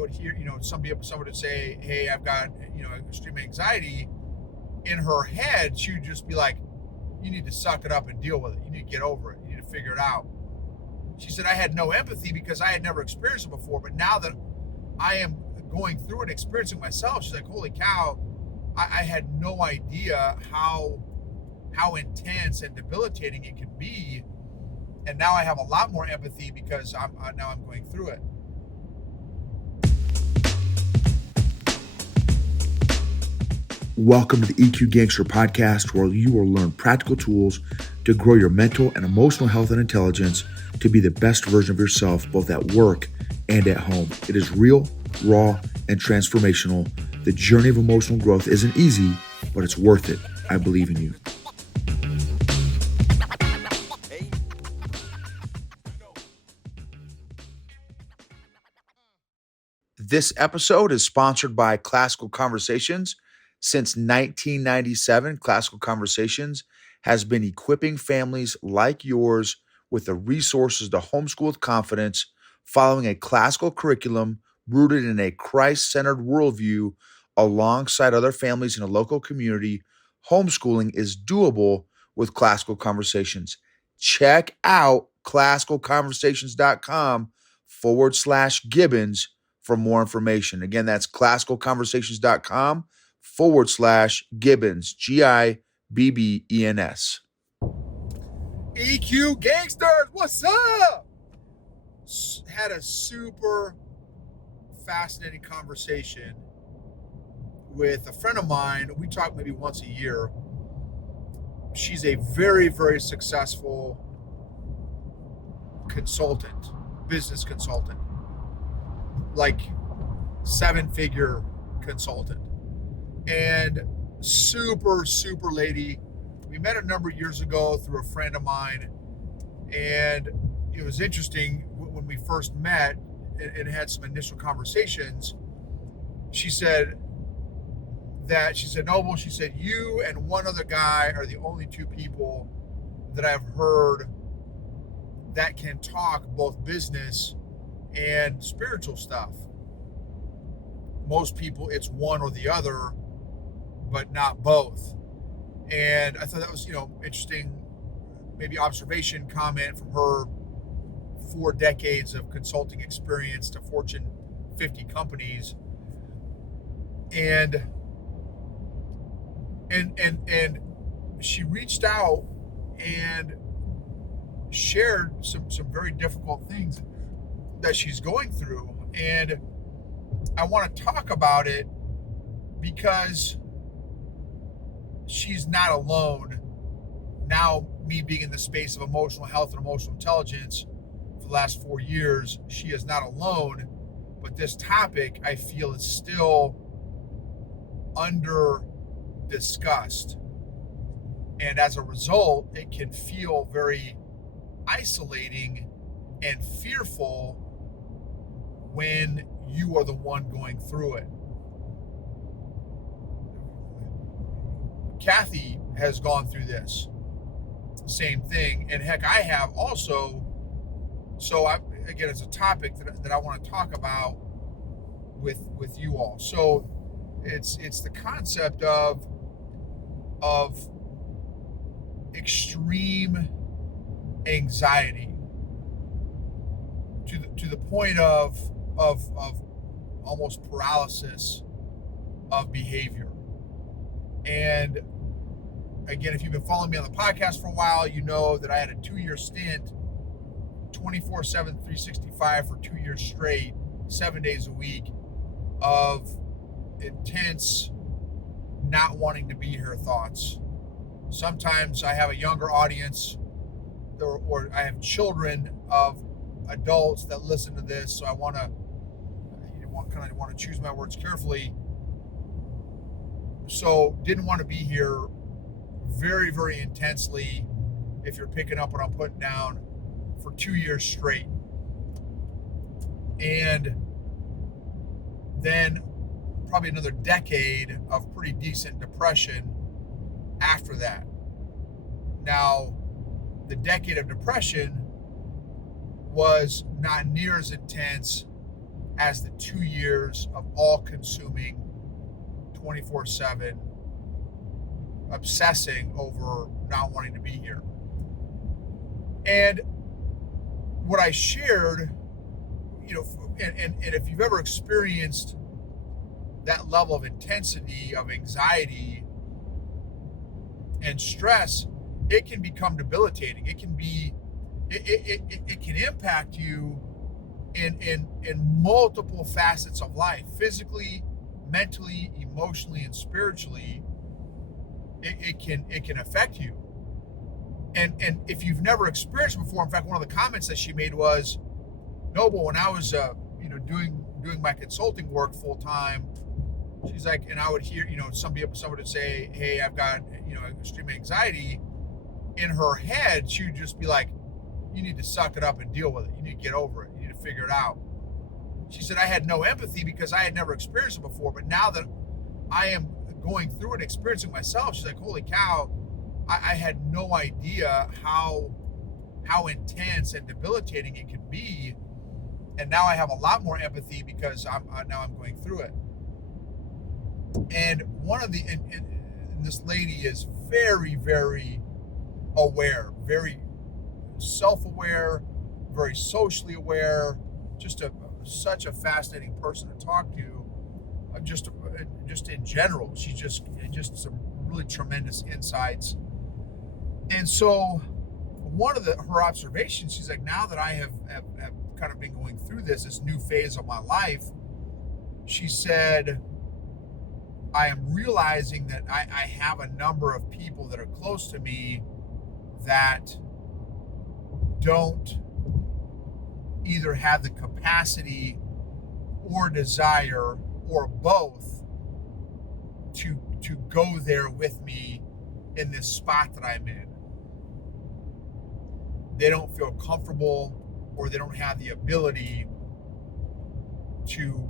would hear, someone would say, hey, I've got, extreme anxiety. In her head, she would just be like, you need to suck it up and deal with it. You need to get over it. You need to figure it out. She said, I had no empathy because I had never experienced it before. But now that I am going through and experiencing myself, she's like, holy cow, I had no idea how intense and debilitating it can be. And now I have a lot more empathy because I'm going through it. Welcome to the EQ Gangster podcast, where you will learn practical tools to grow your mental and emotional health and intelligence to be the best version of yourself, both at work and at home. It is real, raw, and transformational. The journey of emotional growth isn't easy, but it's worth it. I believe in you. This episode is sponsored by Classical Conversations. Since 1997, Classical Conversations has been equipping families like yours with the resources to homeschool with confidence, following a classical curriculum rooted in a Christ-centered worldview alongside other families in a local community. Homeschooling is doable with Classical Conversations. Check out classicalconversations.com/Gibbons for more information. Again, that's classicalconversations.com/Gibbons, GIBBENS. EQ Gangsters, what's up? Had a super fascinating conversation with a friend of mine. We talk maybe once a year. She's a very, very successful consultant, business consultant, like 7-figure consultant, and super, super lady. We met a number of years ago through a friend of mine, and it was interesting when we first met and had some initial conversations. She said, Noble, she said, you and one other guy are the only two people that I've heard that can talk both business and spiritual stuff. Most people, it's one or the other, but not both. And I thought that was, interesting, maybe observation, comment from her 4 decades of consulting experience to Fortune 50 companies. And she reached out and shared some very difficult things that she's going through. And I want to talk about it because she's not alone. Now, me being in the space of emotional health and emotional intelligence for the last 4 years, she is not alone. But this topic, I feel, is still under discussed. And as a result, it can feel very isolating and fearful when you are the one going through it. Kathy has gone through this same thing, and heck, I have also. So again, it's a topic that I want to talk about with you all. So it's the concept of extreme anxiety to the point of almost paralysis of behavior. And again, if you've been following me on the podcast for a while, you know that I had a 2-year stint, 24/7, 365 for 2 years straight, 7 days a week, of intense not wanting to be here thoughts. Sometimes I have a younger audience, or I have children of adults that listen to this, so I want to choose my words carefully. So didn't want to be here very, very intensely, if you're picking up what I'm putting down, for 2 years straight. And then probably another decade of pretty decent depression after that. Now, the decade of depression was not near as intense as the 2 years of all-consuming 24/7 obsessing over not wanting to be here. And what I shared, and if you've ever experienced that level of intensity of anxiety and stress, it can become debilitating. It can impact you in multiple facets of life, physically, mentally, emotionally, and spiritually. It can affect you. And if you've never experienced it before, in fact, one of the comments that she made was, Noble, when I was doing my consulting work full time, she's like, and I would hear, somebody would say, hey, I've got, extreme anxiety. In her head, she would just be like, you need to suck it up and deal with it. You need to get over it. You need to figure it out. She said, I had no empathy because I had never experienced it before. But now that I am going through and experiencing myself, she's like, holy cow, I had no idea how intense and debilitating it could be. And now I have a lot more empathy because I'm going through it. And and this lady is very, very aware, very self-aware, very socially aware, just such a fascinating person to talk to, just in general. She's just some really tremendous insights. And so one of her observations, she's like, now that I have kind of been going through this new phase of my life, she said, I am realizing that I have a number of people that are close to me that don't either have the capacity or desire or both to go there with me in this spot that I'm in. They don't feel comfortable, or they don't have the ability to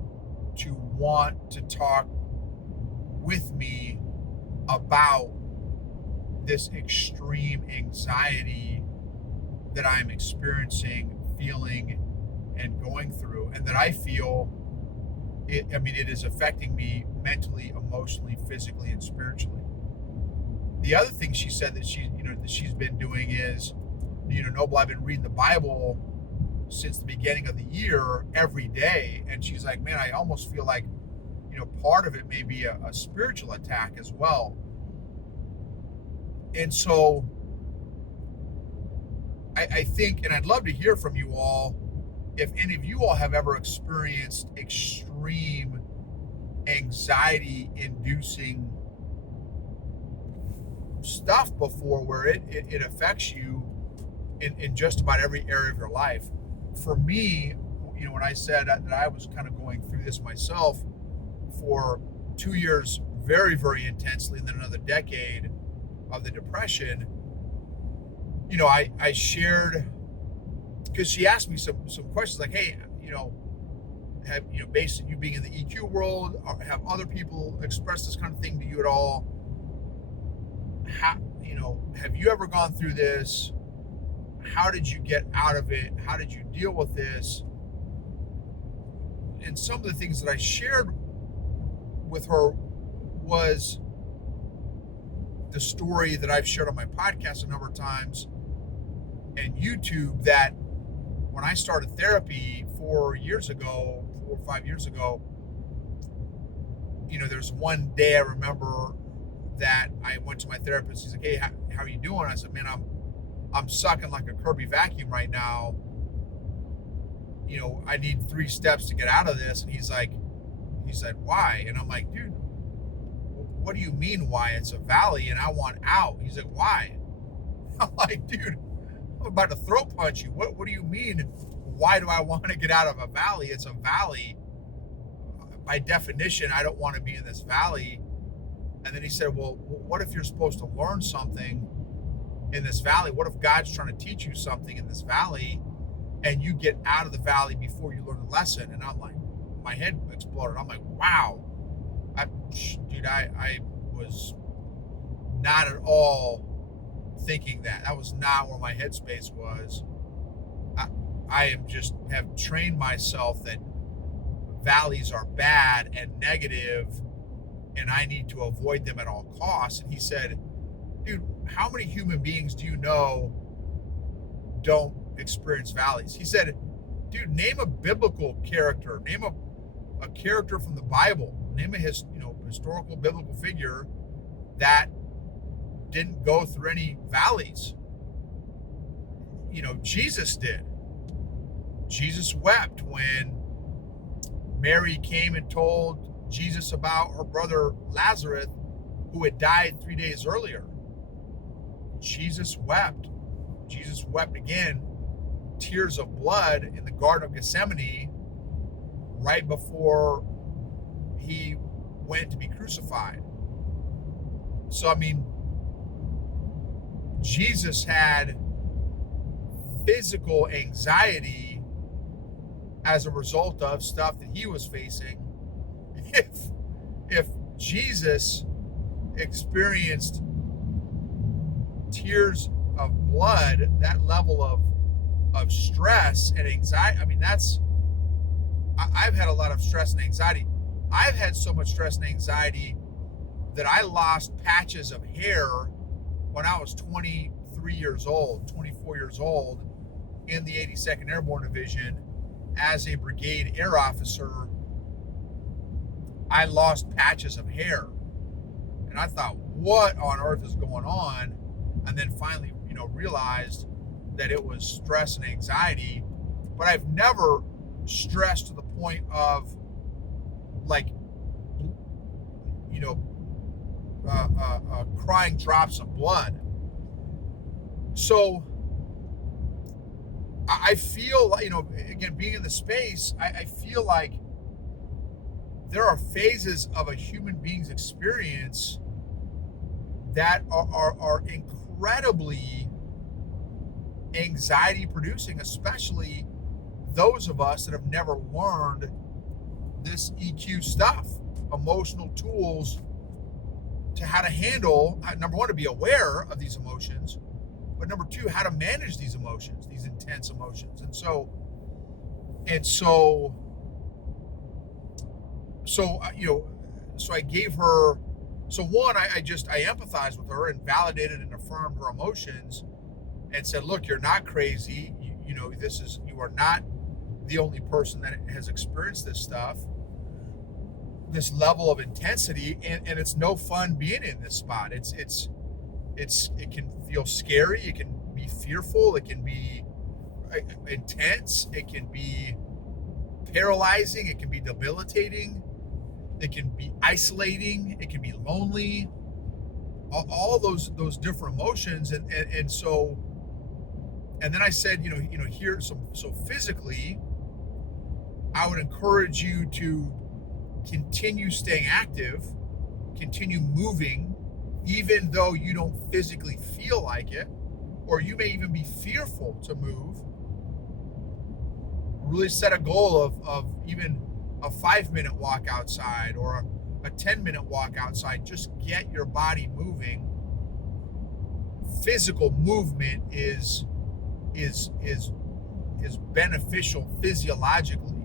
want to talk with me about this extreme anxiety that I'm experiencing, feeling, and going through, and that I feel it is affecting me mentally, emotionally, physically, and spiritually. The other thing she said that she's been doing is, Noble, I've been reading the Bible since the beginning of the year every day, and she's like, man, I almost feel like, part of it may be a spiritual attack as well. And so I think, and I'd love to hear from you all, if any of you all have ever experienced extreme anxiety-inducing stuff before, where it affects you in just about every area of your life. For me, when I said that I was kind of going through this myself for 2 years very, very intensely, and then another decade of the depression, I shared, because she asked me some questions like, hey, have, based on you being in the EQ world, have other people expressed this kind of thing to you at all? Have you ever gone through this? How did you get out of it? How did you deal with this? And some of the things that I shared with her was the story that I've shared on my podcast a number of times and YouTube, that when I started therapy 4 or 5 years ago, there's one day I remember that I went to my therapist. He's like, hey, how are you doing? I said, man, I'm sucking like a Kirby vacuum right now. I need 3 steps to get out of this. And he said, why? And I'm like, dude, what do you mean why? It's a valley and I want out. He's like, why? I'm like, dude, I'm about to throat punch you. What do you mean? Why do I want to get out of a valley? It's a valley. By definition, I don't want to be in this valley. And then he said, well, what if you're supposed to learn something in this valley? What if God's trying to teach you something in this valley and you get out of the valley before you learn the lesson? And I'm like, my head exploded. I'm like, wow. I was not at all thinking that. That was not where my headspace was. I have trained myself that valleys are bad and negative and I need to avoid them at all costs. And he said, dude, how many human beings do you know don't experience valleys? He said, dude, name a biblical character, name a character from the Bible, name a historical biblical figure that didn't go through any valleys. Jesus did. Jesus wept when Mary came and told Jesus about her brother Lazarus, who had died 3 days earlier. Jesus wept. Jesus wept again, tears of blood in the Garden of Gethsemane right before he went to be crucified. So, Jesus had physical anxiety as a result of stuff that he was facing. If Jesus experienced tears of blood, that level of stress and anxiety, I've had a lot of stress and anxiety. I've had so much stress and anxiety that I lost patches of hair when I was 23 years old, 24 years old, in the 82nd Airborne Division as a brigade air officer. I lost patches of hair. And I thought, what on earth is going on? And then finally, realized that it was stress and anxiety. But I've never stressed to the point of crying drops of blood. So I feel like, again, being in the space, I feel like there are phases of a human being's experience that are incredibly anxiety producing, especially those of us that have never learned this EQ stuff, emotional tools to how to handle, number one, to be aware of these emotions, but number two, how to manage these emotions, these intense emotions. And so I gave her, so one, I empathized with her and validated and affirmed her emotions and said, look, you're not crazy. You are not the only person that has experienced this stuff, this level of intensity, and it's no fun being in this spot. It can feel scary. It can be fearful. It can be intense. It can be paralyzing. It can be debilitating. It can be isolating. It can be lonely. All those different emotions, and then I said, so physically, I would encourage you to continue staying active, continue moving, even though you don't physically feel like it, or you may even be fearful to move. Really set a goal of even a 5-minute walk outside or a 10-minute walk outside. Just get your body moving. Physical movement is beneficial physiologically.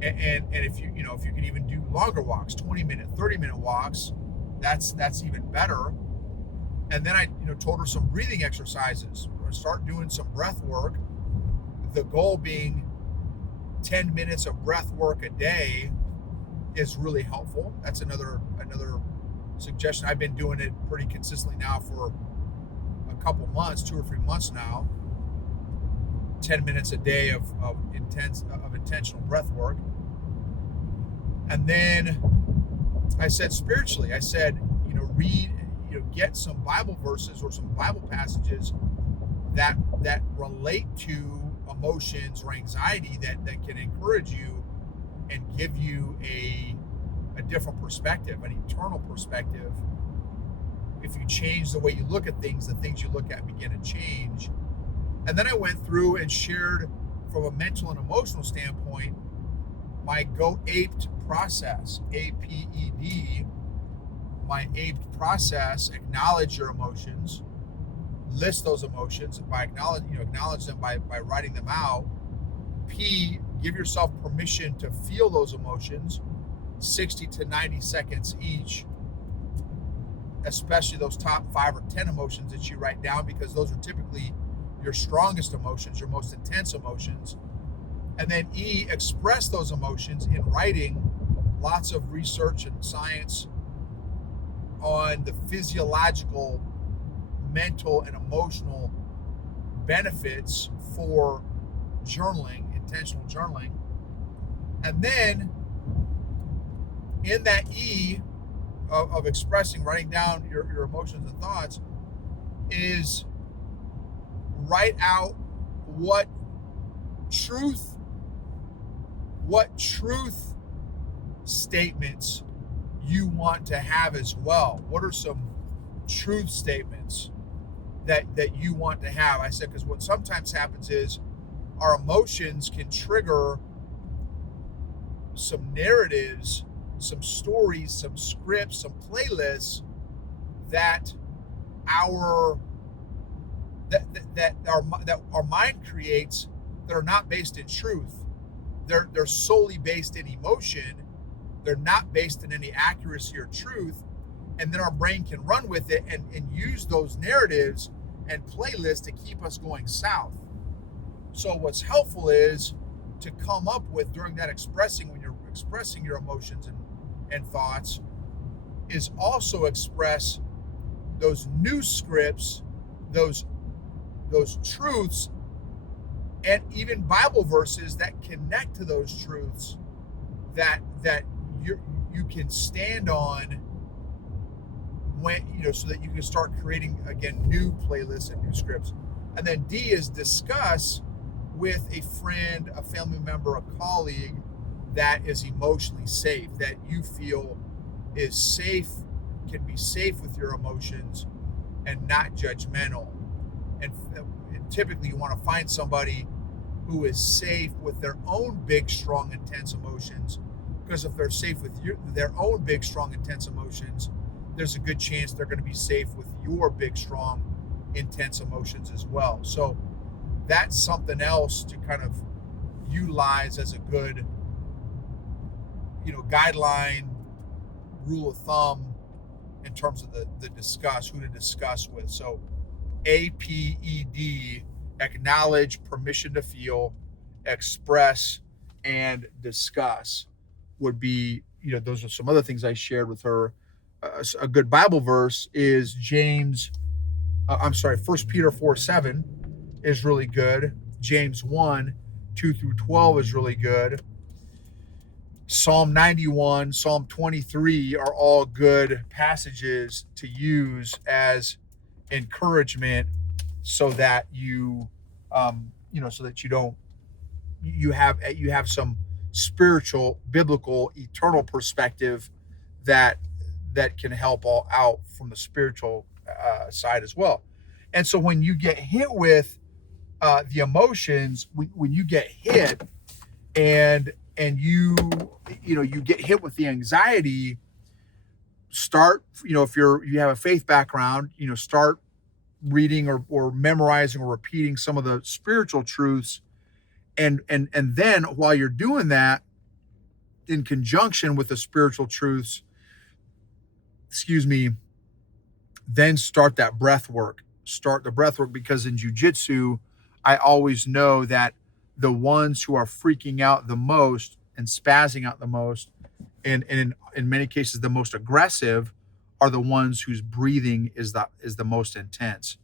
And if you can even do longer walks, 20-minute, 30-minute walks, that's even better. And then I told her some breathing exercises. We're gonna start doing some breath work. The goal being 10 minutes of breath work a day is really helpful. That's another suggestion. I've been doing it pretty consistently now for a couple months, 2 or 3 months now. 10 minutes a day of intentional breath work. And then I said spiritually, read, get some Bible verses or some Bible passages that relate to emotions or anxiety that can encourage you and give you a different perspective, an eternal perspective. If you change the way you look at things, the things you look at begin to change. And then I went through and shared from a mental and emotional standpoint my Go APED process, APED, my APED process. Acknowledge your emotions, list those emotions, and by acknowledge them by writing them out. P, give yourself permission to feel those emotions, 60 to 90 seconds each, especially those top 5 or 10 emotions that you write down, because those are typically your strongest emotions, your most intense emotions. And then E, express those emotions in writing. Lots of research and science on the physiological, mental, and emotional benefits for journaling, intentional journaling. And then in that E of expressing, writing down your emotions and thoughts, is write out what truth statements you want to have as well. What are some truth statements that you want to have? I said, because what sometimes happens is our emotions can trigger some narratives, some stories, some scripts, some playlists that our mind creates, that are not based in truth. They're solely based in emotion. They're not based in any accuracy or truth. And then our brain can run with it and use those narratives and playlists to keep us going south. So what's helpful is to come up with, during that expressing, when you're expressing your emotions and thoughts, is also express those new scripts, those truths, and even Bible verses that connect to those truths that you can stand on, when so that you can start creating again new playlists and new scripts. And then D is discuss with a friend, a family member, a colleague that is emotionally safe, that you feel is safe, can be safe with your emotions and not judgmental. And typically you want to find somebody who is safe with their own big, strong, intense emotions, because if they're safe with their own big, strong, intense emotions, there's a good chance they're going to be safe with your big, strong, intense emotions as well. So that's something else to kind of utilize as a good, guideline, rule of thumb in terms of the discuss, who to discuss with. So APED, acknowledge, permission to feel, express, and discuss, would be, those are some other things I shared with her. A good Bible verse is First Peter 4:7 is really good. James 1:2-12 is really good. Psalm 91, Psalm 23 are all good passages to use as encouragement, so that you have some spiritual, biblical, eternal perspective that can help all out from the spiritual side as well. And so when you get hit with the emotions, when you get hit and you get hit with the anxiety, start, if you have a faith background, start reading or memorizing or repeating some of the spiritual truths, and then while you're doing that, in conjunction with the spiritual truths, then start the breath work, because in jiu-jitsu, I always know that the ones who are freaking out the most and spazzing out the most, and in many cases the most aggressive, are the ones whose breathing is the most intense,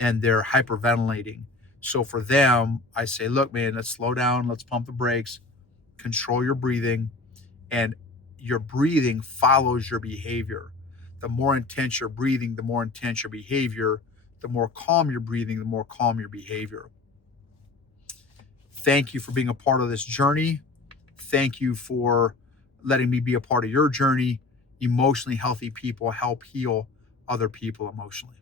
and they're hyperventilating. So for them, I say, look, man, let's slow down, let's pump the brakes, control your breathing, and your breathing follows your behavior. The more intense your breathing, the more intense your behavior. The more calm you're breathing, the more calm your behavior. Thank you for being a part of this journey. Thank you for letting me be a part of your journey. Emotionally healthy people help heal other people emotionally.